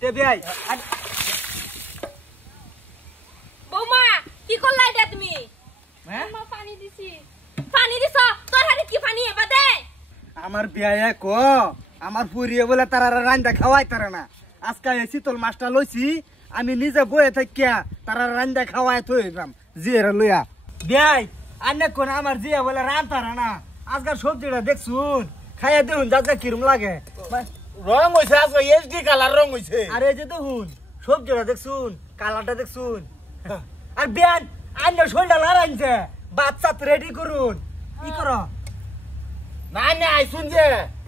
তে বেয়াই বৌমা কি করলা এটা তুমি? হ্যাঁ মা পানি দিছি। পানি দিছ? তোর হাতে কি পানি এবা দে? আমার বিয়ায় কো আমার পুরিয়ে বলে তারা রান্দা খাওয়াই তারা না। আজকে এই শীতল মাছটা লইছি আমি নিজে বয়ে থাকিয়া তারা রান্দা খাওয়াই থইলাম জিয়েরা লইয়া। বিয়াই আন্নে কোন আমার জিয়া বলে রান্তারা না। আজকাল সবজিটা দেখছুন খাইয়া দেখুন যা কিরম লাগে। রং হইছে আজকে এইচডি কালার রং হইছে। আর এই যে দেখুন সবজিটা দেখছুন কালারটা দেখছুন। আর বিয়ান আন্নে শোলটা লড়াইছে বাচ্চা রেডি করুন কি করো না না আইছুন যে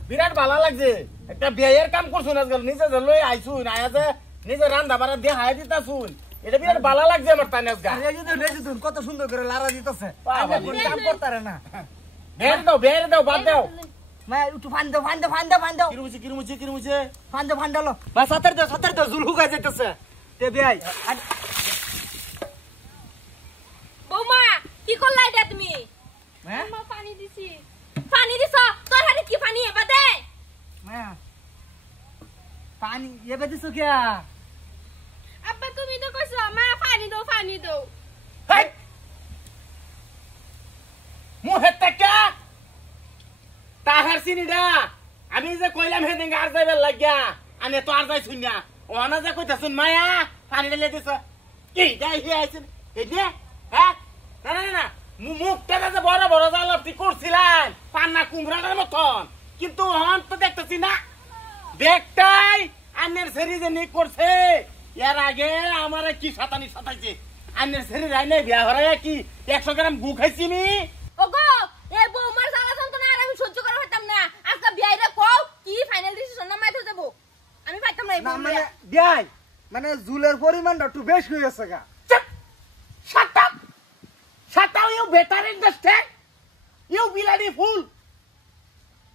বিরাট ভালো লাগছে। একটা বিয়ের কাম করছুন আজকাল নিজে লই আইছুন আয়া যে নিজে রান্না বাড়া দিয়ে হাই দিতাছুন এটা বিরাট ভালো লাগছে আমার তানে আজকে। আর এই যে দেখুন কত সুন্দর করে লাড়া দিতেছে আন্নে কোন কাম করতারে না। বের দাও বাদ দাও। মা একটু ফান দাও কিরমুছে ফান দাও বা সাতের দাও জুল হুগাই যাইতেছে। তে বিয়াই বৌমা কি করলা এটা তুমি? হ্যাঁ মা পানি দিছি। পানি দিছ? তোর হাতে কি পানি এবা দে? মা পানি এবে দিছো কিয়া? আব্বা তুমি তো কইছো মা পানি দাও। হাই মুহে টাকা তাহার সিনিডা আমি যে কইলাম হে দিন আর যাইবে লাগিয়া আমি তো আর যাইছুন না ওনা যে কইতাছুন মায়া পানি ঢেলে দিছ কি যাই হি আইছেন এই নে হ্যাঁ না মুখটা যে বড় বড় জালতি করছিলেন পান্না কুমড়াটার মতন কিন্তু হন তো দেখতেছি না দেখটাই আন্নের শরীর যে নি করছে এর আগে আমার কি সাতাইছে আন্নের শরীর আইনে বিয়া হরাইয়া কি 100 গ্রাম গু খাইছি নি ওগো এই বৌমার জ্বালা যন্ত্রণা আর আমি সহ্য করে হইতাম না। আজকে বিয়াইরা কও কি ফাইনাল ডিসিশন না মাইতে যাব। আমি পাইতাম না এই না বৌমা। মানে বিয়াই মানে জুলের পরিমাণটা একটু বেশ হয়ে গেছে গা। Shut up, you better understand? You bloody fool!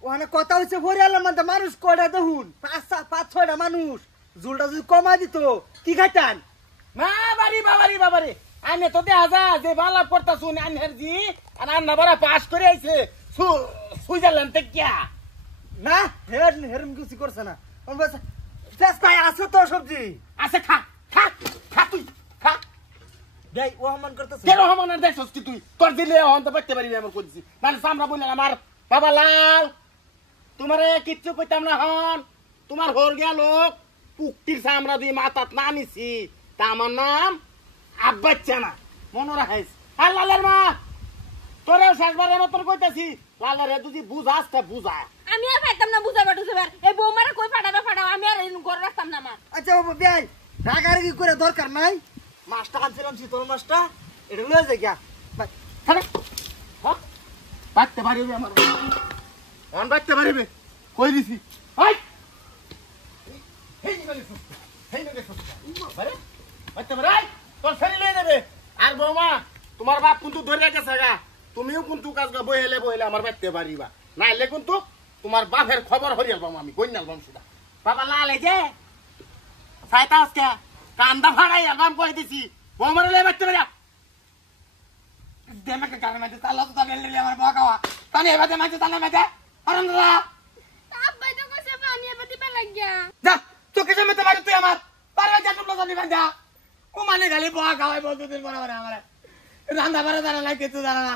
ওখানে কথা হচ্ছে পরিয়ালের মধ্যে মানুষ কয়টা দেখুন 5-6টা মানুষ জুলটা যদি কমাই দিত কি খাইতান? বাবারি আনে তো দেখা যা যে বালা পড়তা শুনে আনহের জি আর আন্না বারা পাস করে আইছে সুইজারল্যান্ড থেকে কিয়া না হেরম কিছু করছে না চেষ্টায় আছে তো সবজি আছে খা তুই খা দেই ও হমান করতেছে কেন হমান আর দেখছস কি তুই তোর দিলে হন তো পাইতে পারিবি আমার কইছি মানে সামরা বললাম আমার বাবা লাল তোমারে কিচ্ছু কইতাম না হন তোমার হর গিয়া লোক পুক্তির সামরা দিয়ে মাথাত না নিছি তা আমার নাম আব্বাচ্চা না মনে রাখিস আর লালের মা তোরে শেষবারের মতন কইতাছি লালের যদি বুঝাস তা বুঝা আমি আর পাইতাম না বুঝাবার এই বৌমারে কই ফাটাও আমি আর ঘর রাখতাম না মা। আচ্ছা বাবা বিয়াই রাগারাগি করে দরকার নাই মাছটা আনছিলাম শীতল মাছটা এটা লয়ে যাই গা বাঁচতে পারিবি আমার অন বাঁচতে পারিবি কই দিছি তোর ফেরি লয়ে যাবে আর বৌমা তোমার বাপ কিন্তু ধরে গেছে গা তুমিও কিন্তু কাজ বহেলে আমার বাঁচতে পারিবা নাইলে কিন্তু তোমার বাপের খবর হরিয়াল বাম আমি গইনাল বাম সুদা বাবা লাল এই যে সাইতা আজকে কান্দা ফাড়াই আলবাম কই দিছি বৌমারে লয়ে বাঁচতে পারিয়া দেমাকে কানে মাঝে তালা তো তালে লে আমার বকাওয়া তানে এবারে মাঝে তালে মাঝে আনন্দরা আব্বাই তো কইছে পানি এবা দিবা লাগিয়া যা তোকে জমেতে পারি তুই আমার পারবে যা টুকলো জানি বান্দা ও মানে গালি বকাওয়াই বলতেদিন বরাবর আমারে রান্দা বারে জানা নাই কিছু জানা না